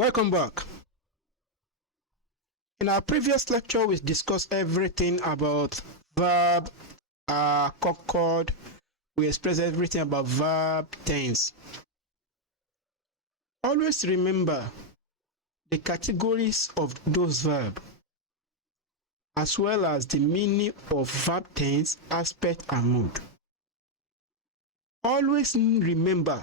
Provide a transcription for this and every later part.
Welcome back. In our previous lecture, we discussed everything about verb, concord. We expressed everything about verb tense. Always remember the categories of those verbs, as well as the meaning of verb tense, aspect, and mood. Always remember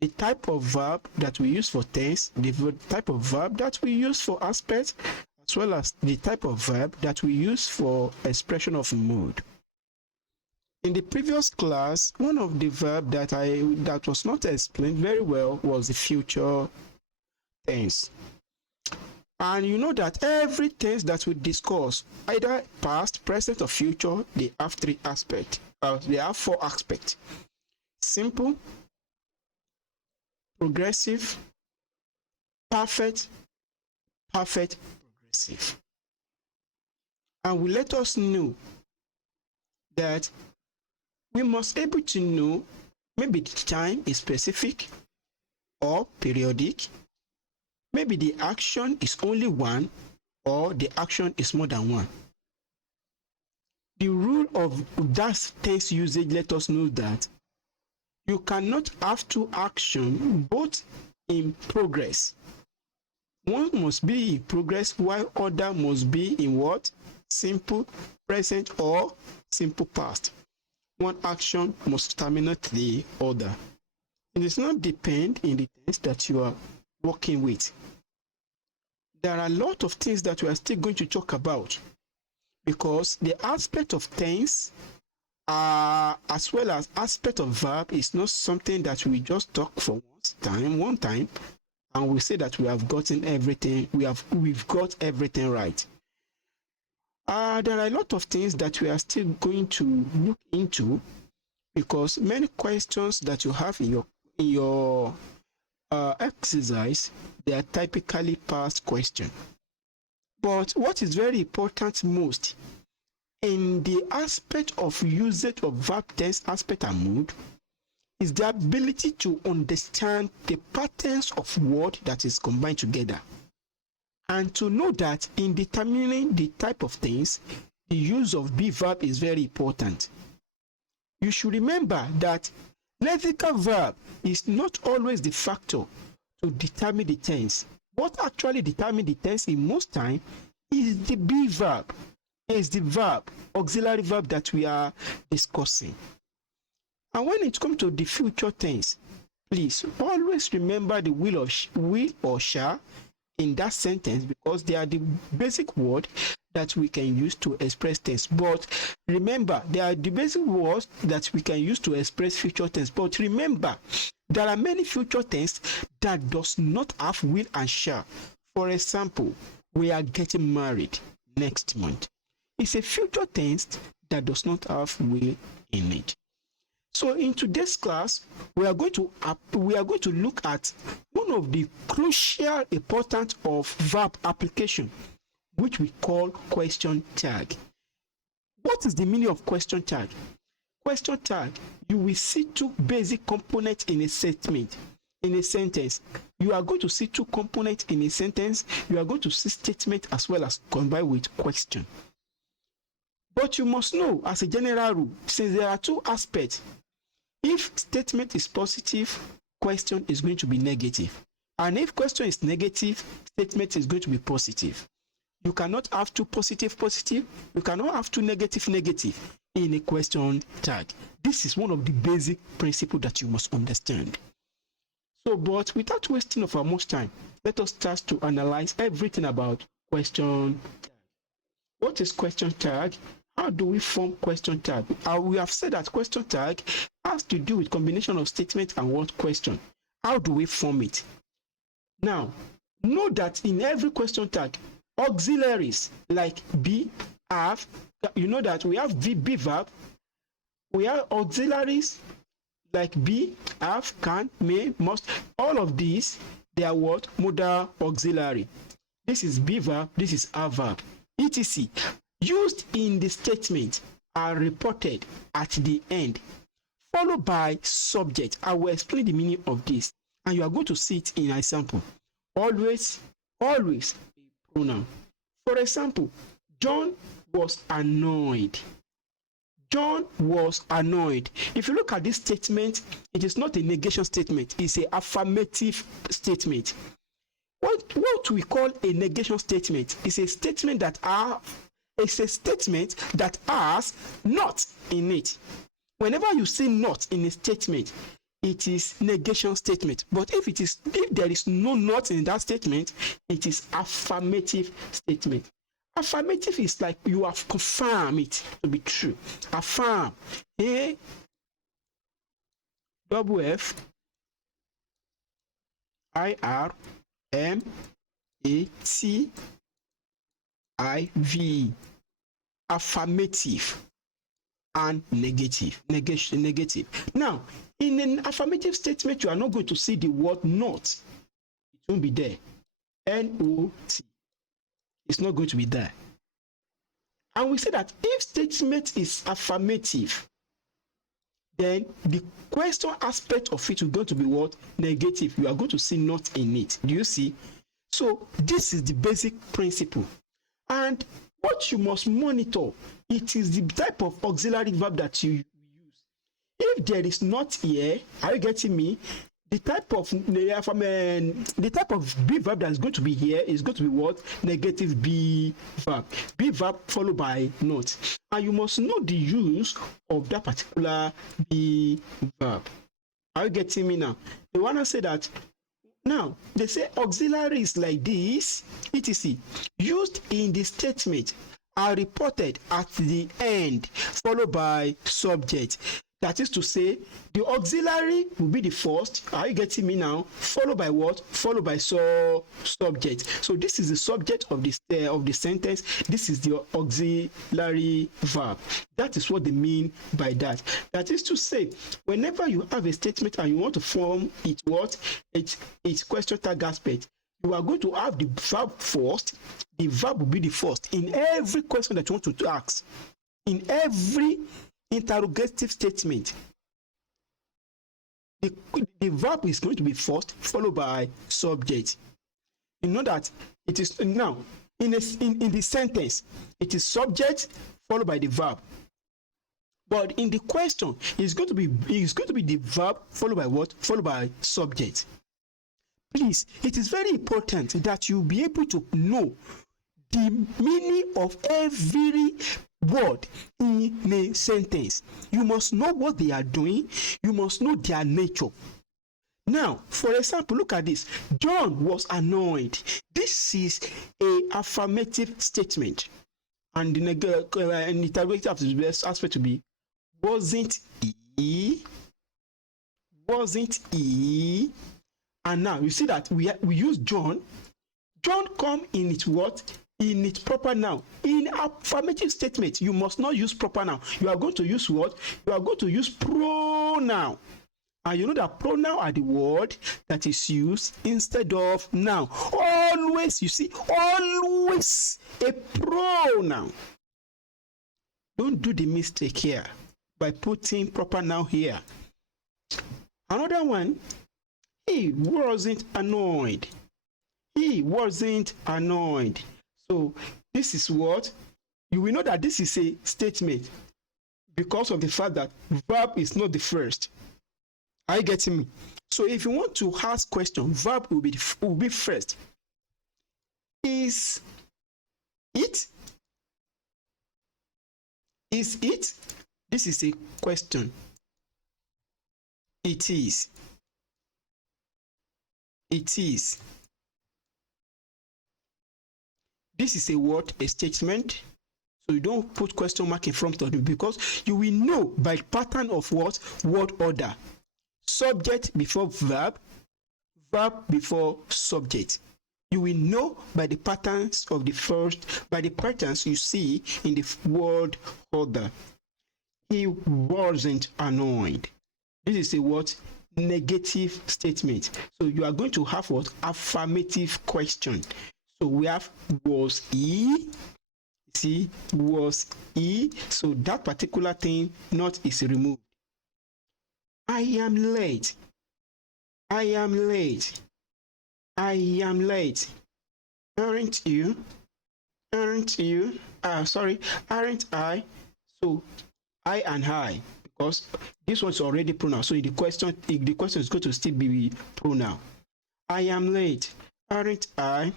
the type of verb that we use for tense, the type of verb that we use for aspect, as well as the type of verb that we use for expression of mood. In the previous class, one of the verbs that was not explained very well was the future tense. And you know that every tense that we discuss, either past, present, or future, they have three aspects. They have four aspects: simple, progressive, perfect, progressive. And will let us know that we must be able to know maybe the time is specific or periodic, maybe the action is only one or the action is more than one. The rule of that tense usage let us know that you cannot have two actions both in progress. One must be in progress while other must be in what? Simple present or simple past. One action must terminate the other. It does not depend in the tense that you are working with. There are a lot of things that we are still going to talk about, because the aspect of tense as well as aspect of verb is not something that we just talk for one time and we say that we have gotten everything, we've got everything right. There are a lot of things that we are still going to look into, because many questions that you have in your exercise, they are typically past questions. But what is very important most in the aspect of usage of verb tense, aspect, and mood is the ability to understand the patterns of word that is combined together, and to know that in determining the type of things, the use of be verb is very important. You should remember that lexical verb is not always the factor to determine the tense. What actually determines the tense in most time is the be verb, is the verb, auxiliary verb that we are discussing. And when it comes to the future tense, please always remember the will or shall in that sentence, because they are the basic word that we can use to express tense. But remember, they are the basic words that we can use to express future tense. But remember, there are many future tense that does not have will and shall. For example, we are getting married next month. It's a future tense that does not have will in it. So in today's class, we are going to look at one of the crucial importance of verb application, which we call question tag. What is the meaning of question tag? Question tag, you will see two basic components in a statement. In a sentence, you are going to see two components in a sentence. You are going to see statement as well as combined with question. But you must know, as a general rule, since there are two aspects, if statement is positive, question is going to be negative. And if question is negative, statement is going to be positive. You cannot have two positive. You cannot have two negative in a question tag. This is one of the basic principles that you must understand. So, but without wasting of our much time, let us start to analyze everything about question tag. What is question tag? How do we form question tag? We have said that question tag has to do with combination of statement and word question. How do we form it? Now, know that in every question tag, auxiliaries like be, have, you know that we have be verb. We have auxiliaries like be, have, can, may, must. All of these, they are what? Modal auxiliary. This is be verb, this is have verb, etc. Used in the statement are reported at the end, followed by subject. I will explain the meaning of this, and you are going to see it in an example. Always a pronoun. For example, John was annoyed. John was annoyed. If you look at this statement, it is not a negation statement, it's an affirmative statement. What we call a negation statement is a statement that has not in it. Whenever you see not in a statement, it is negation statement. But if there is no not in that statement, it is affirmative statement. Affirmative is like you have confirmed it to be true. Affirm. A double F I R M A T I V. Affirmative and negative. Now, in an affirmative statement, you are not going to see the word not. It won't be there. N-O-T. It's not going to be there. And we say that if statement is affirmative, then the question aspect of it is going to be what? Negative. You are going to see not in it. Do you see? So this is the basic principle. And what you must monitor, it is the type of auxiliary verb that you use. If there is not here, are you getting me? The type of be verb that is going to be here is going to be what? Negative be verb. Be verb followed by not. And you must know the use of that particular be verb. Are you getting me now? They want to say that now they say auxiliary is like this, etc. Used in the statement are reported at the end, followed by subject. That is to say, the auxiliary will be the first. Are you getting me now? Followed by what? Followed by subject. So this is the subject of the sentence. This is the auxiliary verb. That is what they mean by that. That is to say, whenever you have a statement and you want to form it what? It's question tag aspect. You are going to have the verb first. The verb will be the first in every question that you want to ask. In every interrogative statement, the verb is going to be first, followed by subject. You know that it is now in the sentence, it is subject followed by the verb. But in the question, it's going to be the verb followed by what? Followed by subject. Please, it is very important that you be able to know the meaning of every word in a sentence. You must know what they are doing. You must know their nature. Now, for example, look at this. John was annoyed. This is an affirmative statement. And the interrogative aspect to be wasn't he? Wasn't he? And now you see that we use John. John come in its what? In its proper noun. In affirmative statement, you must not use proper noun. You are going to use what? You are going to use pronoun. And you know that pronoun are the word that is used instead of noun. Always, you see, always a pronoun. Don't do the mistake here by putting proper noun here. Another one, he wasn't annoyed. He wasn't annoyed. So this is what you will know that this is a statement because of the fact that verb is not the first. Are you getting me? So if you want to ask question, verb will be first. Is it? Is it? This is a question. It is. It is. This is a word, a statement. So you don't put question mark in front of it because you will know by pattern of what? Word order. Subject before verb, verb before subject. You will know by the patterns of by the patterns you see in the word order. He wasn't annoyed. This is a what? Negative statement. So you are going to have what? Affirmative question. So we have was he. See, was he. So that particular thing not is removed. I am late. I am late. I am late. Aren't you? Aren't you? Sorry, aren't I? So I and I, because this one's already pronoun. So the question is going to still be pronoun. I am late. Aren't I?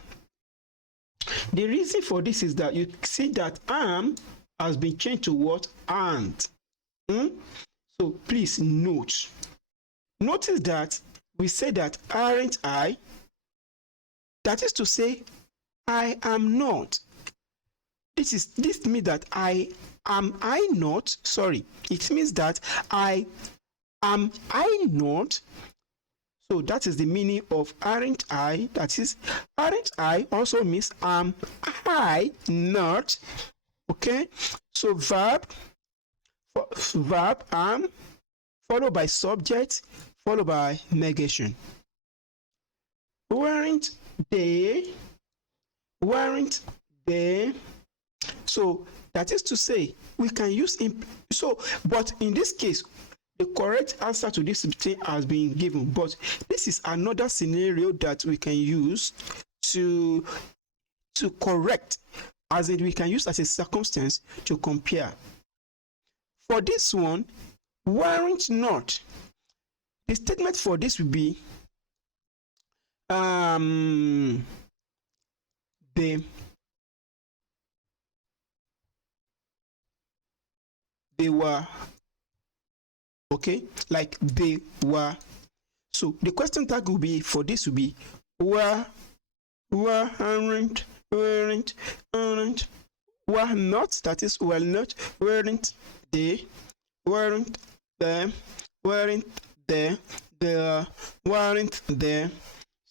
The reason for this is that you see that am has been changed to what? Aren't. So please note. Notice that we say that aren't I? That is to say, I am not. This means that I not? Sorry. It means that I not? So that is the meaning of aren't I. That is, aren't I also means am I not? Okay. So verb am followed by subject followed by negation. Weren't they? Weren't they? So that is to say, we can use but in this case, the correct answer to this thing has been given. But this is another scenario that we can use to correct, as in we can use as a circumstance to compare. For this one, weren't not. The statement for this will be they were, okay, like they were. So the question tag will be for this will be were aren't were not, that is were not, weren't they, weren't them, weren't there, weren't there.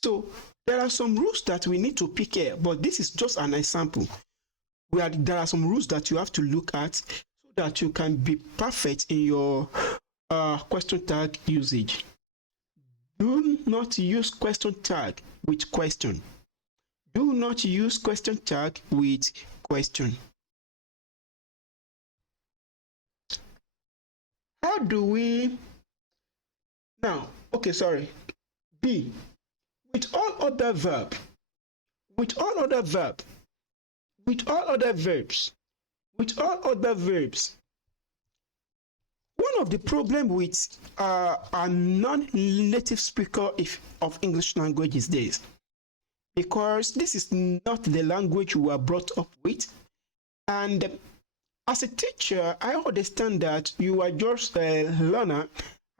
So there are some rules that we need to pick here, but this is just an example. There are some rules that you have to look at so that you can be perfect in your question tag usage. Do not use question tag with question. Do not use question tag with question. How do we now? Okay, sorry. B. With all other verbs, one of the problems with a non-native speaker of English language is this, because this is not the language we are brought up with, and as a teacher, I understand that you are just a learner.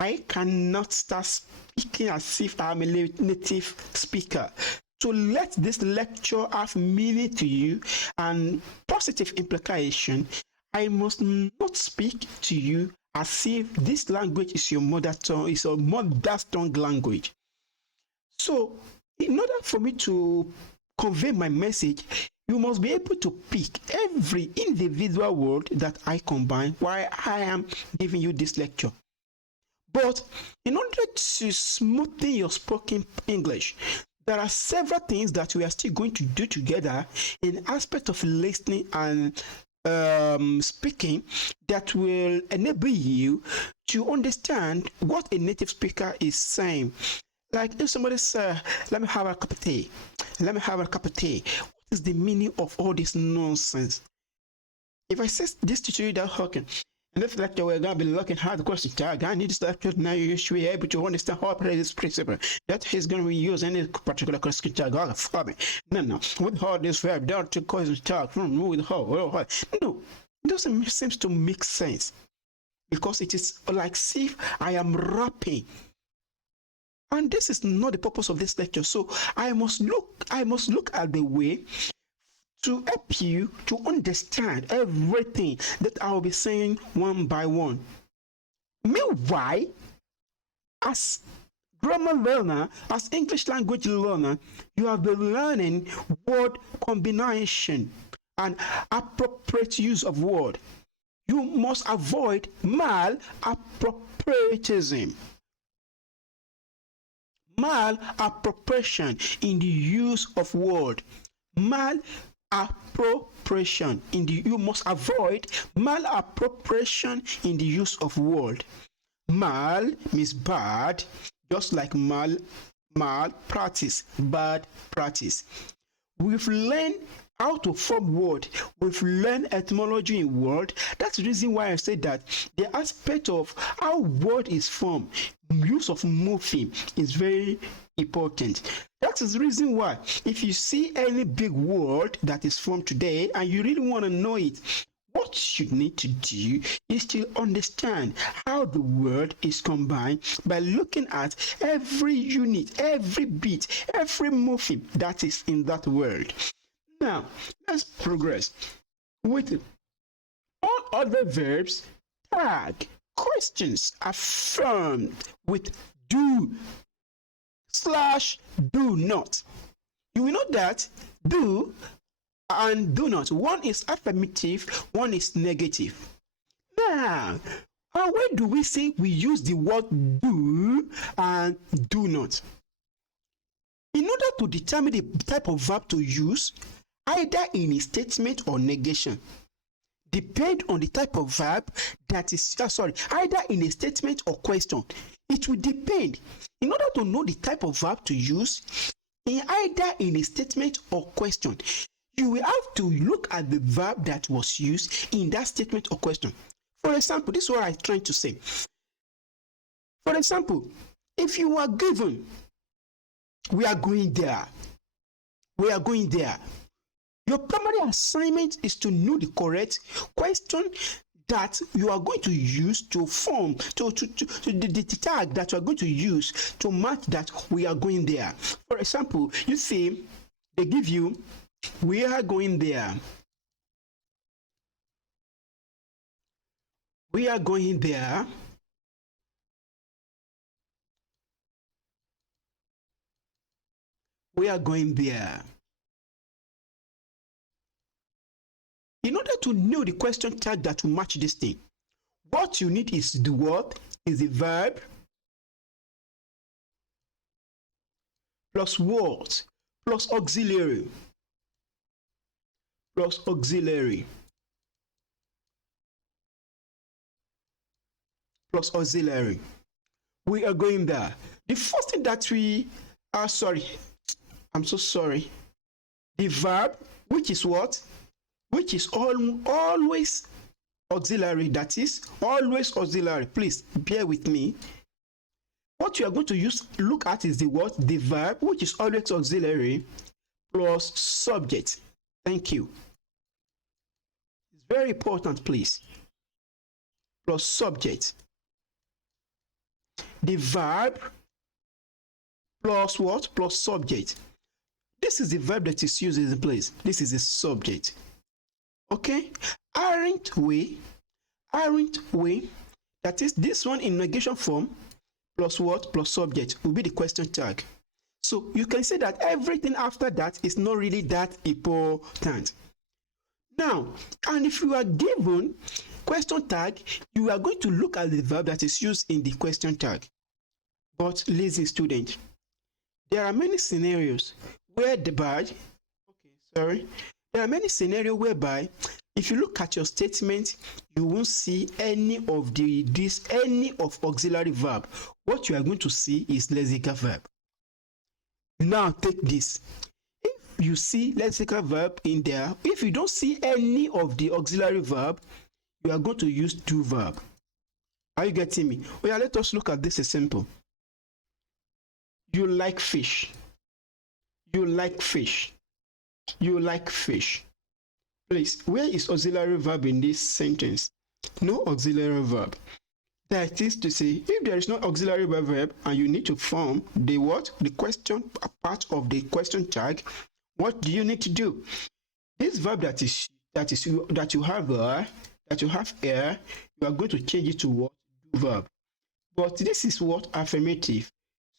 I cannot start speaking as if I'm a native speaker. To let this lecture have meaning to you and positive implication, I must not speak to you as if this language is your mother tongue, is your mother's tongue language. So, in order for me to convey my message, you must be able to pick every individual word that I combine while I am giving you this lecture. But in order to smoothen your spoken English, there are several things that we are still going to do together in aspect of listening and speaking that will enable you to understand what a native speaker is saying. Like if somebody says, let me have a cup of tea. Let me have a cup of tea. What is the meaning of all this nonsense? If I say this to you, that okay. In this lecture, we're going to be looking at the question tag. I need this lecture now. You should be able to understand how this principle that he's going to be using any particular question tag. No. With all this verb, down to question tag, with how. No, it doesn't seem to make sense because it is like if I am rapping. And this is not the purpose of this lecture. So I must look at the way to help you to understand everything that I will be saying one by one. Meanwhile, as grammar learner, as English language learner, you have been learning word combination and appropriate use of word. You must avoid malappropriatism. Malappropriation in the use of word. You must avoid malappropriation in the use of word. Mal means bad, just like malpractice, bad practice. We've learned how to form word. We've learned etymology in word. That's the reason why I said that the aspect of how word is formed, use of morpheme is very important. That is the reason why if you see any big word that is formed today and you really want to know it, what you need to do is to understand how the word is combined by looking at every unit, every bit, every morpheme that is in that word. Now, let's progress. With all other verbs, tag questions affirmed with do / do not. You will know that do and do not, one is affirmative, one is negative. Now, where do we say we use the word do and do not? In order to determine the type of verb to use, either in a statement or negation, depend on the type of verb that is, either in a statement or question. It will depend. In order to know the type of verb to use, either in a statement or question, you will have to look at the verb that was used in that statement or question. For example, this is what I'm trying to say. For example, if you are given, we are going there, we are going there, your primary assignment is to know the correct question that you are going to use to form the tag that you are going to use to match that we are going there. For example, you see, they give you we are going there. We are going there. We are going there. In order to know the question tag that will match this thing, what you need is the word, is the verb, plus words, plus auxiliary. Plus auxiliary. Plus auxiliary. We are going there. The first thing that we are I'm so sorry. The verb, which is what? Which is always auxiliary. That is always auxiliary. Please bear with me. What you are going to look at is the what? The verb, which is always auxiliary, plus subject. Thank you. It's very important, please. Plus subject. The verb plus what? Plus subject. This is the verb that is used in the place. This is the subject. Okay? Aren't we? That is this one in negation form plus what? Plus subject will be the question tag. So you can say that everything after that is not really that important. Now, and if you are given question tag, you are going to look at the verb that is used in the question tag. But listen, student, there are many scenarios where there are many scenarios whereby if you look at your statement, you won't see any of auxiliary verb. What you are going to see is lexical verb. Now take this. If you see lexical verb in there, if you don't see any of the auxiliary verb, you are going to use do verb. Are you getting me? Oh yeah, let us look at this example. You like fish. You like fish. You like fish. Please, where is auxiliary verb in this sentence? No auxiliary verb. That is to say, if there is no auxiliary verb and you need to form the what? The question part of the question tag, what do you need to do? This verb that you have here, you are going to change it to what? Do verb. But this is what? Affirmative.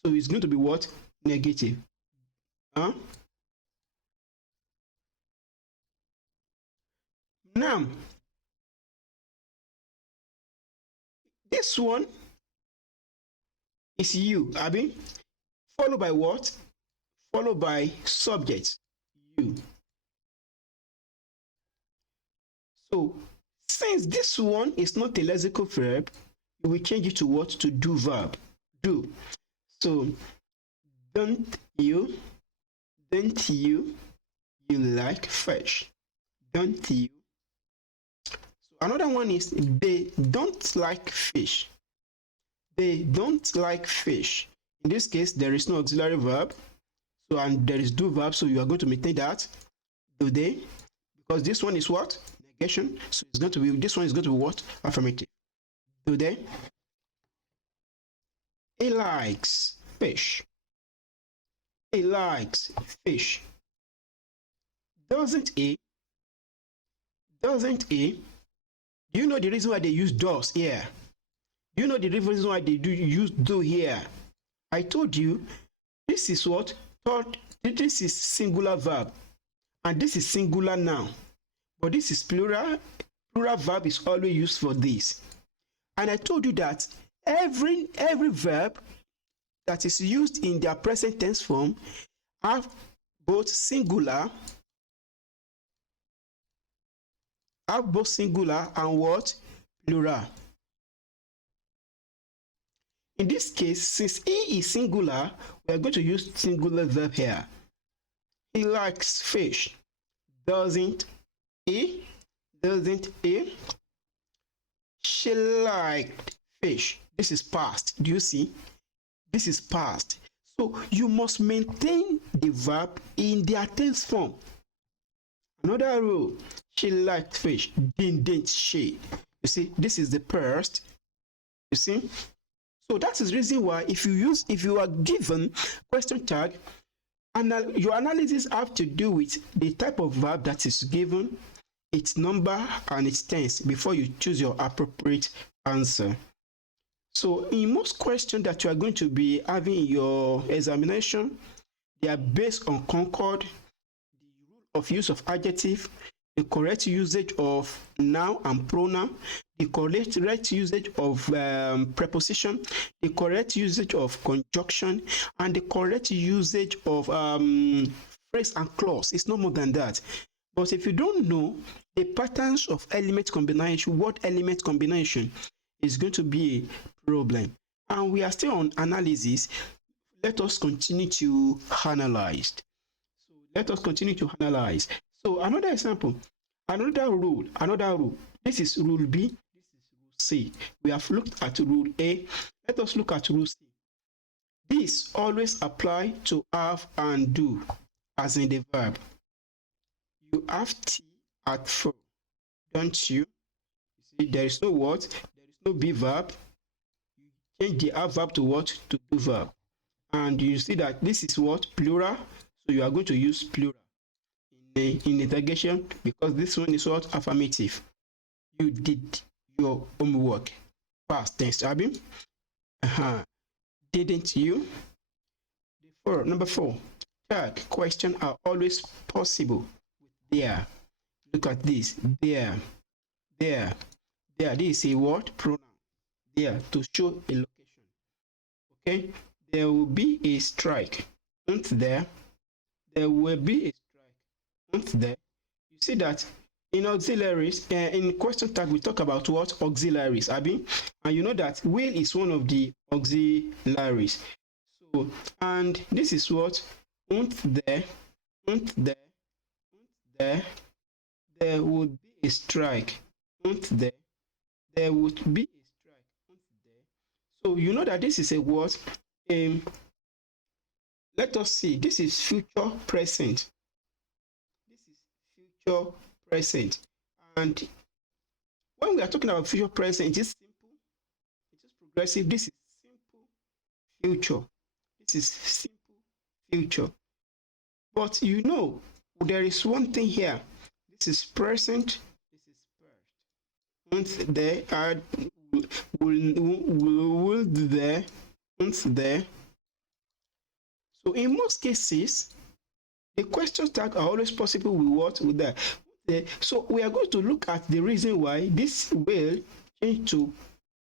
So it's going to be what? Negative. Now, this one is you, Abby, followed by what? Followed by subject, you. So, since this one is not a lexical verb, we will change it to what? To do verb, do. So, Don't you you like fish? Don't you? So another one is they don't like fish. They don't like fish. In this case, there is no auxiliary verb. So and there is do verb, so you are going to maintain that. Do they? Because this one is what? Negation. So it's going to be, this one is going to be what? Affirmative. Do they? He likes fish. He likes fish. Doesn't he? Doesn't he? Do you know the reason why they use does here? Do you know the reason why they use do here? I told you this is what? Third, this is singular verb and this is singular noun. But this is plural. Plural verb is always used for this. And I told you that every verb that is used in their present tense form have both singular and what? Plural. In this case, since he is singular, we are going to use singular verb here. He likes fish. Doesn't he? Doesn't he? She liked fish. This is past. Do you see? This is past. So you must maintain the verb in their tense form. Another rule. She liked fish. Didn't she? You see, this is the past. You see? So that is the reason why if you are given question tag, and your analysis have to do with the type of verb that is given, its number and its tense before you choose your appropriate answer. So in most questions that you are going to be having in your examination, they are based on concord, the rule of use of adjective, the correct usage of noun and pronoun, the correct usage of preposition, the correct usage of conjunction, and the correct usage of phrase and clause. It's no more than that. But if you don't know the patterns of element combination, word element combination is going to be a problem. And we are still on analysis. Let us continue to analyze. So let us continue to analyze. So another example, another rule. This is rule B, this is rule C. We have looked at rule A. Let us look at rule C. This always apply to have and do, as in the verb. You have tea at 4, don't you? You see, there is no what? There is no be verb. You change the have verb to what? To do verb. And you see that this is what? Plural. So you are going to use plural in interrogation because this one is what? Affirmative. You did your homework. Past tense, Abby. Didn't you? Number 4. Tag question are always possible with there. Look at this. There. This is a what? Pronoun. There, to show a location. Okay? There will be a strike. Won't there? There will be a strike. Won't there? You see that in auxiliaries, in question tag, we talk about what? Auxiliaries, Abby. And you know that will is one of the auxiliaries. So, and this is what? Won't there? There would be a strike. Won't there? There would be a strike. Won't there? So you know that this is a what? Let us see. This is future present. This is future present. And when we are talking about future present, it's simple. It is progressive. This is simple future. This is simple future. But you know, there is one thing here. This is present. This is past. Once there are will there. Once there. So in most cases, the question tag are always possible with what? With that. So we are going to look at the reason why this will change to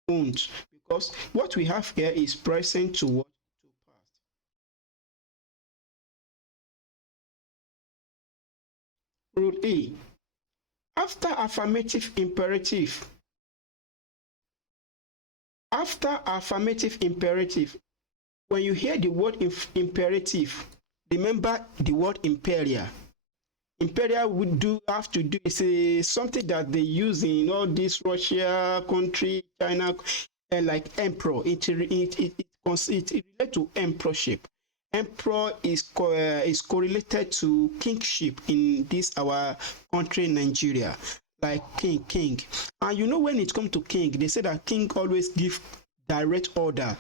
won't, because what we have here is present to what? To past. Rule A. After affirmative imperative, When you hear the word imperative, remember the word imperial. Imperial would have to do is something that they use in all these Russia country, China, like emperor. It relates to emperorship. Emperor is correlated to kingship in this our country Nigeria, like king. And you know, when it comes to king, they say that king always give direct order.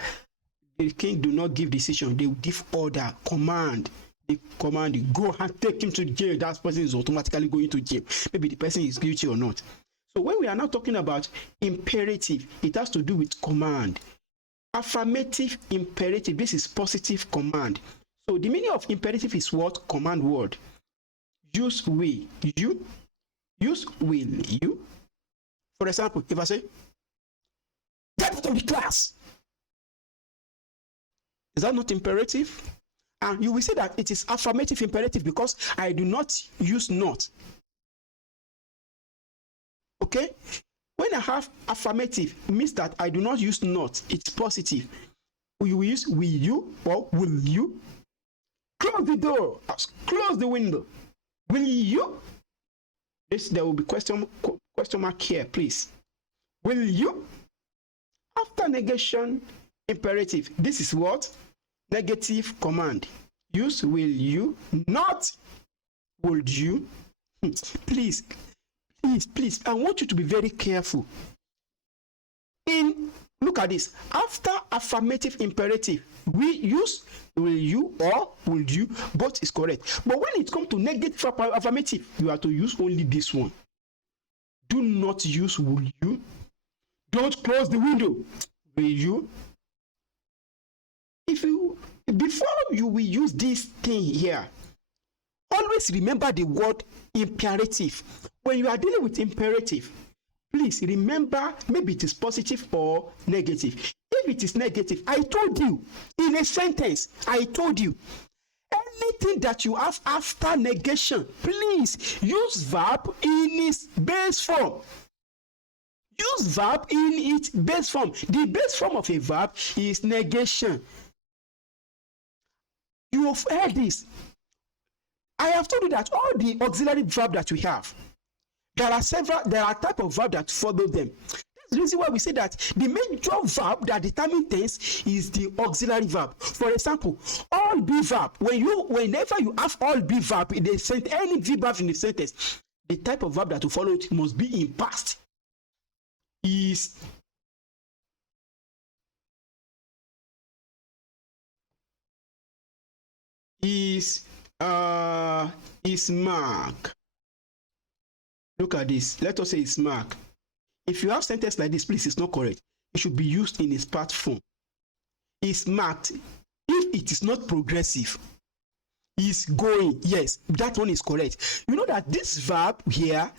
The king do not give decision, they give order, command. They command you, go and take him to jail. That person is automatically going to jail. Maybe the person is guilty or not. So when we are now talking about imperative, it has to do with command. Affirmative imperative, this is positive command. So the meaning of imperative is what? Command word. Use will you. Use will you. For example, if I say, get out of the class, is that not imperative? And you will say that it is affirmative imperative because I do not use not. Okay? When I have affirmative, it means that I do not use not. It's positive. You will use will you or will you. Close the door. Close the window. Will you? There will be question mark here, please. Will you? After negation, imperative. This is what? Negative command. Use will you, not would you. Please, I want you to be very careful. Look at this. After affirmative imperative, we use will you or would you. Both is correct. But when it comes to negative affirmative, you have to use only this one. Do not use will you. Don't close the window. Will you? Before you will use this thing here, always remember the word imperative. When you are dealing with imperative, please remember maybe it is positive or negative. If it is negative, I told you in a sentence, I told you anything that you have after negation, please use verb in its base form. Use verb in its base form. The base form of a verb is negation. You have heard this. I have told you that all the auxiliary verb that we have, there are type of verb that follow them. That's the reason why we say that the major verb that determines tense is the auxiliary verb. For example, all be verb. Whenever you have all be verb in the sentence, any verb in the sentence, the type of verb that will follow it must be in past. Is mark. Look at this. Let us say it's mark. If you have sentence like this, please, it's not correct. It should be used in its part form. Is marked. If it is not progressive, is going. Yes, that one is correct. You know that this verb here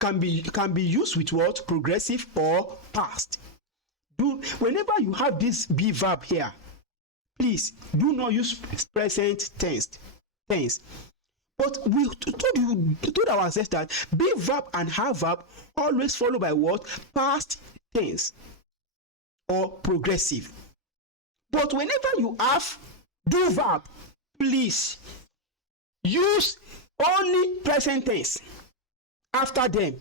can be used with what? Progressive or past. Whenever you have this be verb here, please do not use present tense. But we told ourselves that be verb and have verb always follow by what? Past tense or progressive. But whenever you have do verb, please use only present tense after them.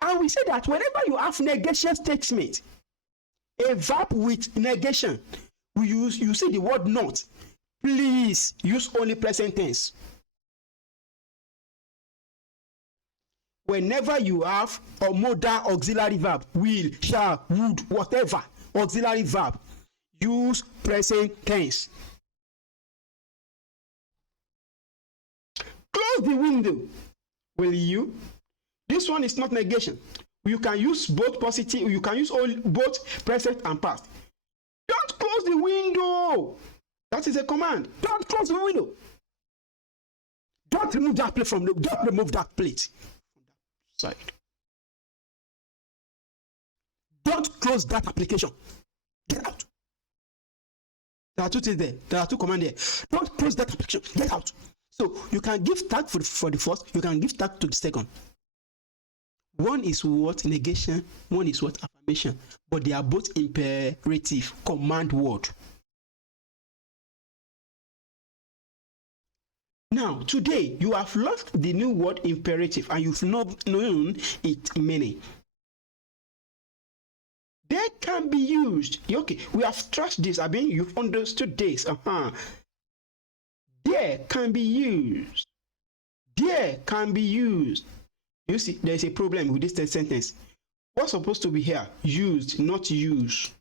And we say that whenever you have negation statement, a verb with negation, you see the word not, please use only present tense. Whenever you have a modal auxiliary verb, will, shall, would, whatever auxiliary verb, use present tense. Close the window. Will you? This one is not negation. You can use both positive, you can use both present and past. Don't close the window. That is a command. Don't close the window. Don't remove that plate from don't remove that plate from that side. Don't close that application. Get out. There are two things there. There are two commands there. Don't close that application. Get out. So you can give tag for the first, you can give tag to the second. One is what? Negation. One is what? Affirmation. But they are both imperative, command word. Now, today, you have lost the new word imperative and you've not known its meaning. They can be used. Okay, we have trusted this. I mean, you've understood this. There can be used. There can be used. You see, there's a problem with this sentence. What's supposed to be here? Used, not used.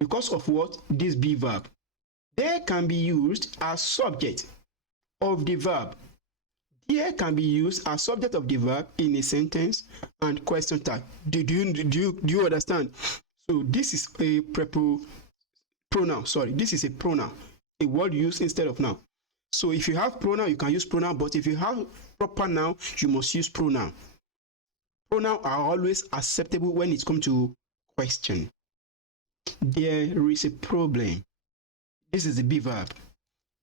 Because of what? This be verb. There can be used as subject of the verb. There can be used as subject of the verb in a sentence and question tag. Do you understand? So this is a pronoun. Sorry, this is a pronoun. A word used instead of noun. So if you have pronoun, you can use pronoun, but if you have proper noun, you must use pronoun. Pronouns are always acceptable when it comes to question. There is a problem. This is the be verb.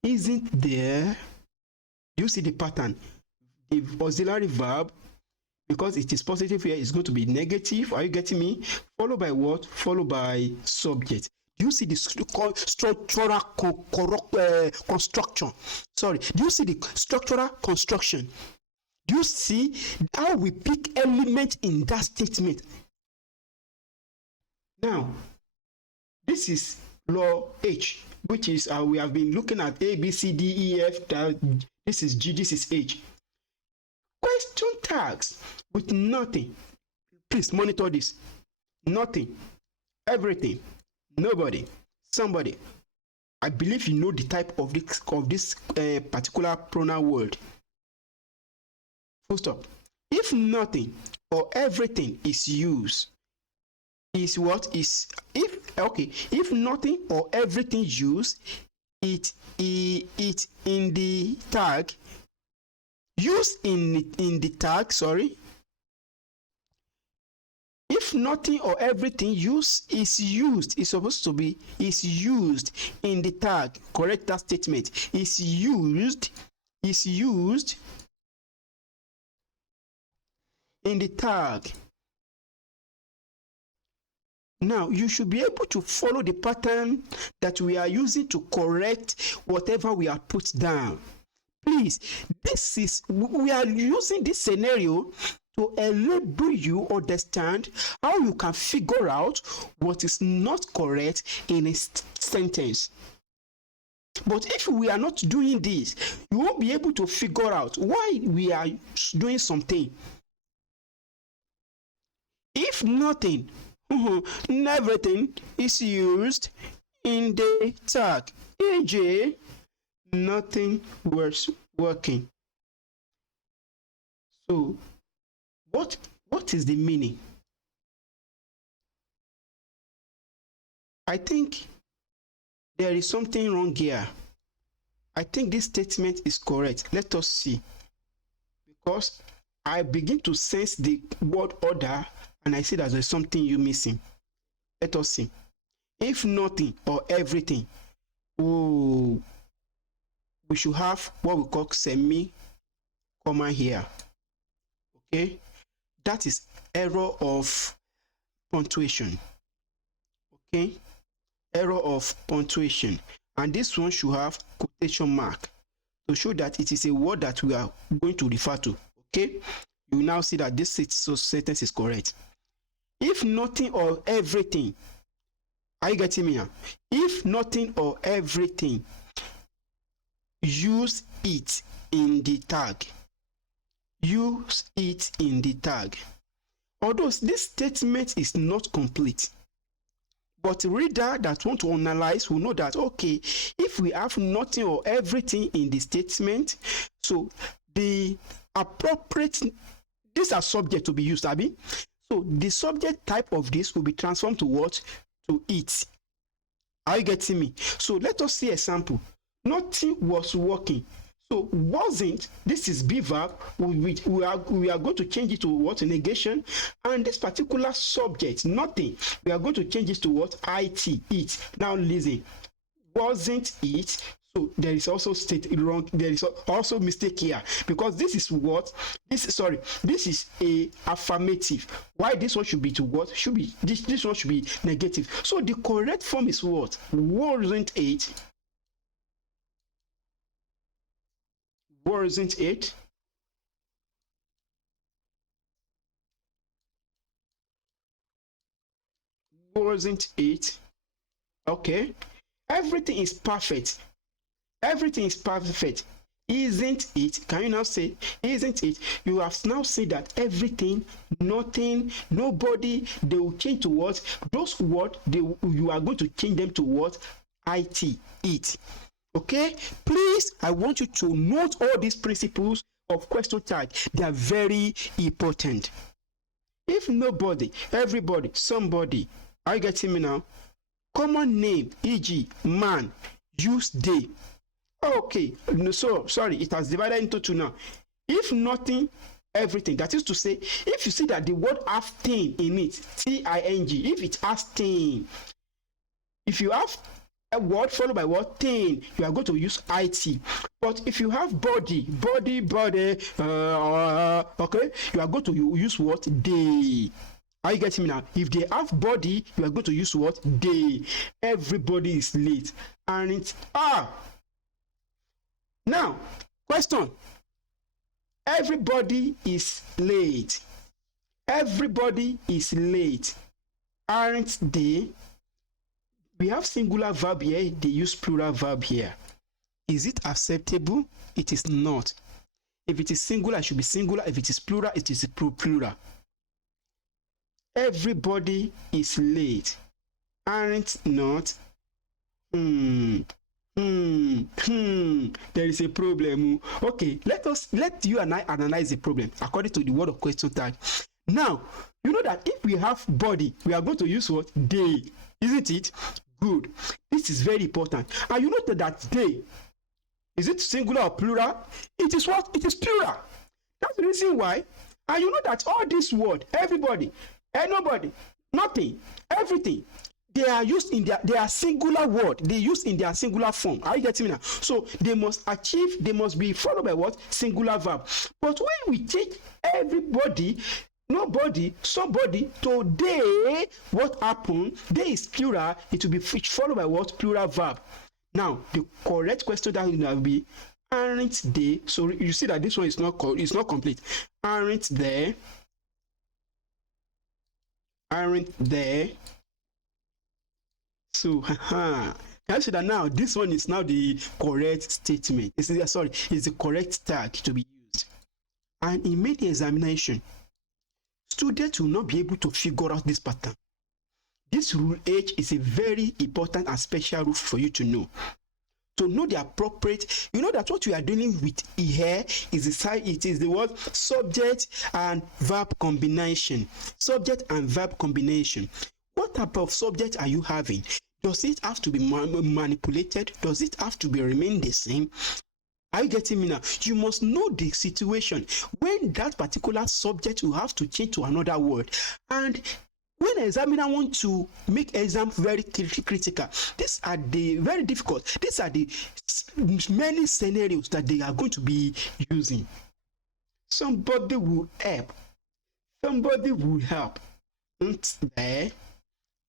Isn't there? You see the pattern. The auxiliary verb, because it is positive here, is going to be negative. Are you getting me? Followed by what? Followed by subject. Do you see the structural construction? Sorry. Do you see the structural construction? Do you see how we pick element in that statement? Now, this is law H, which is we have been looking at A, B, C, D, E, F. This is G, this is H. Question tags with nothing. Please monitor this. Nothing, everything, nobody, somebody. I believe you know the type of this particular pronoun word. Full stop. If nothing or everything is used, is what is if nothing or everything used, it in the tag, used in the tag, sorry. If nothing or everything is supposed to be is used in the tag. Correct that statement. Is used in the tag. Now, you should be able to follow the pattern that we are using to correct whatever we have put down. Please, we are using this scenario to enable you understand how you can figure out what is not correct in a sentence. But if we are not doing this, you won't be able to figure out why we are doing something. If nothing, everything is used in the tag, e.g., nothing was working. So, what is the meaning? I think there is something wrong here. I think this statement is correct. Let us see. Because I begin to sense the word order and I see that there's something you're missing. Let us see. If nothing or everything, we should have what we call semi-comma here. Okay? That is error of punctuation. Okay? Error of punctuation. And this one should have quotation mark to show that it is a word that we are going to refer to. Okay? You will now see that this sentence is correct. If nothing or everything, are you getting me now? If nothing or everything, use it in the tag. Use it in the tag. Although this statement is not complete, but reader that want to analyze will know that, okay, if we have nothing or everything in the statement, so the appropriate, these are subject to be used, Abi. So the subject type of this will be transformed to what? To it. Are you getting me? So let us see a sample. Nothing was working. So wasn't, this is be verb. We are going to change it to what? Negation. And this particular subject, nothing, we are going to change it to what? It. Now listen. Wasn't it? So there is also state wrong. There is also mistake here, because this is what this is a affirmative. Why this one should be to what? Should be this one should be negative. So the correct form is what? Wasn't it? Wasn't it? Wasn't it? Okay. Everything is perfect. Everything is perfect. Isn't it? Can you now say, isn't it? You have now said that everything, nothing, nobody, they will change to what? Those words, you are going to change them to what? It. Okay? Please, I want you to note all these principles of question tag. They are very important. If nobody, everybody, somebody, are you getting me now? Common name, e.g., man, use they. Okay, so sorry, it has divided into two now. If nothing, everything. That is to say, if you see that the word have thing in it, T-I-N-G, if it has thing, if you have a word followed by what? Thing, you are going to use it. But if you have body, okay, you are going to use what? They. Are you getting me now? If they have body, you are going to use what? They. Everybody is late. And it's now, question. Everybody is late. Everybody is late. Aren't they? We have singular verb here. They use plural verb here. Is it acceptable? It is not. If it is singular, it should be singular. If it is plural, it is plural. Everybody is late. Aren't not? There is a problem. Okay, let you and I analyze the problem according to the word of question tag. Now, you know that if we have body, we are going to use what? They. Isn't it? Good. This is very important. And you note that they, is it singular or plural? It is what? It is plural. That's the reason why. And you know that all this word, everybody, nobody, nothing, everything, they are used in their singular word. They used in their singular form. Are you getting me now? So they must be followed by what? Singular verb. But when we take everybody, nobody, somebody, to they, what happened? They is plural. It will be followed by what? Plural verb. Now the correct question that will be, aren't they? So you see that this one is not complete. Aren't they? Aren't they? So, can I say that now this one is now the correct statement? It's the correct tag to be used. And in many examination, students will not be able to figure out this pattern. This rule H is a very important and special rule for you to know. To know the appropriate, you know that what we are dealing with here is the word subject and verb combination. Subject and verb combination. What type of subject are you having? Does it have to be manipulated? Does it have to remain the same? Are you getting me now? You must know the situation when that particular subject will have to change to another word. And when an examiner wants to make exam very critical, these are the very difficult. These are the many scenarios that they are going to be using. Somebody will help. Somebody will help. There.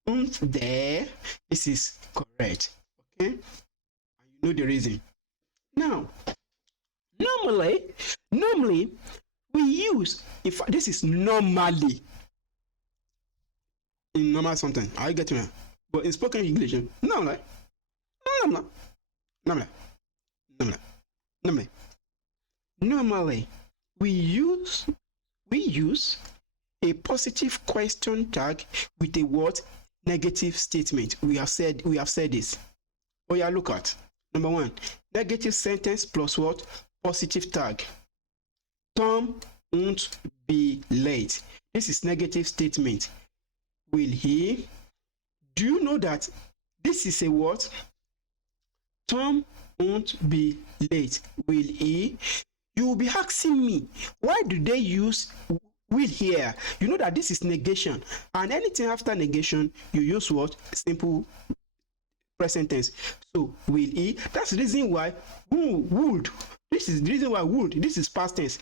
There. This is correct. Okay? And you know the reason. Now, normally we use, if this is normally in normal sentence, are you getting me? But in spoken English, normally we use a positive question tag with a word negative statement. We have said this. Oh yeah, look at number 1. Negative sentence plus what? Positive tag. Tom won't be late. This is negative statement. Will he? Do you know that this is a what? Tom won't be late. Will he? You will be asking me, why do they use will here? You know that this is negation, and anything after negation, you use what? Simple present tense. So will he? That's the reason why would. This is the reason why would. This is past tense.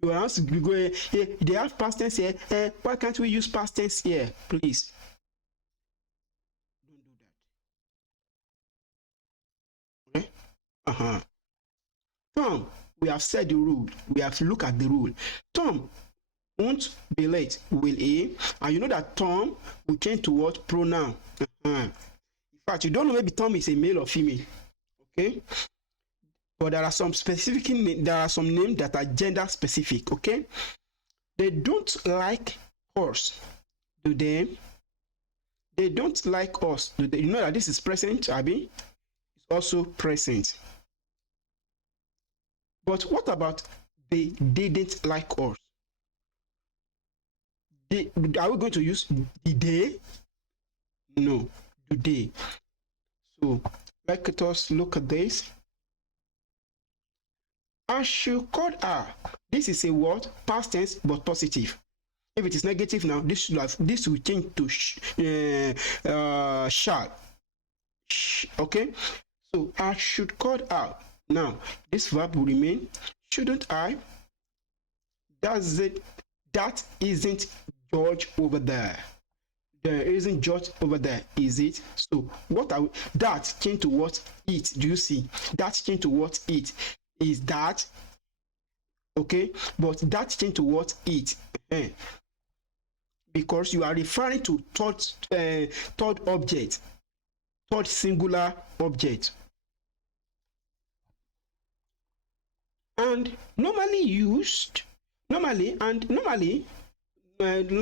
You are asked to go, they have past tense here. Why can't we use past tense here? Please. Don't do that. Okay? Tom, we have said the rule. We have looked at the rule. Tom won't be late, will he? And you know that Tom will change to what? Pronoun. In fact, you don't know maybe Tom is a male or female. Okay? But there are some specific names that are gender specific. Okay? They don't like us, do they? They don't like us, do they? You know that this is present, Abby? It's also present. But what about they didn't like us? Are we going to use the they? No, do they? So let us look at this. I should call her. This is a word, past tense, but positive. If it is negative now, this will change to shall. Okay? So I should call her. Now, this verb will remain. Shouldn't I? That isn't George over there. There isn't George over there, is it? So what are we, that change to what? It. Do you see? That change to what? It. Is that? Okay? But that change to what? It. Because you are referring to third object. Third singular object. And normally,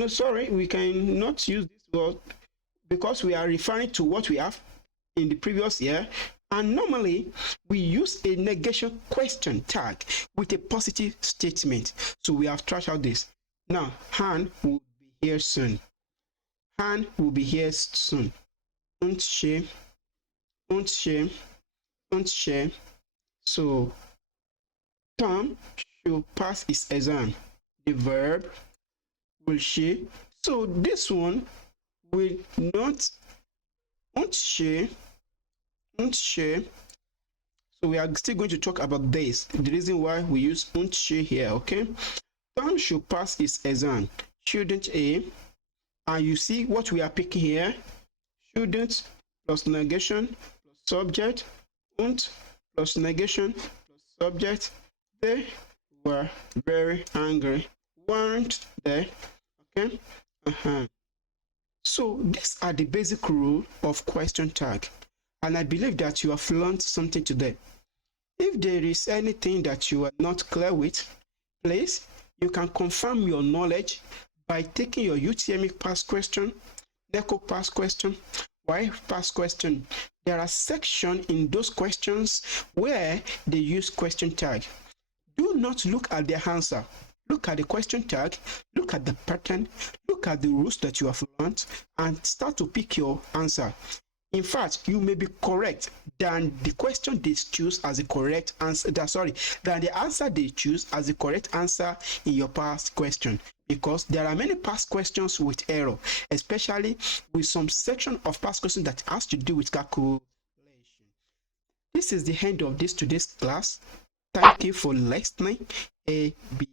sorry, we cannot use this word because we are referring to what we have in the previous year. And normally, we use a negation question tag with a positive statement. So we have trashed out this. Now, Han will be here soon. Han will be here soon. Won't she? So, Tom should pass his exam. The verb, will she? So this one will not, won't she? So we are still going to talk about this. The reason why we use won't she here, okay? Tom should pass his exam. Shouldn't he? And you see what we are picking here? Shouldn't plus negation plus subject. Won't plus negation plus subject. They were very angry. Weren't they? Okay? So these are the basic rule of question tag. And I believe that you have learned something today. If there is anything that you are not clear with, please, you can confirm your knowledge by taking your UTME past question, NECO past question, WAEC past question. There are sections in those questions where they use question tag. Do not look at the answer. Look at the question tag, look at the pattern, look at the rules that you have learned, and start to pick your answer. In fact, you may be correct than the question they choose as a correct answer. Than the answer they choose as the correct answer in your past question. Because there are many past questions with error, especially with some section of past questions that has to do with calculation. This is the end of today's class. Thank you for listening. A, B.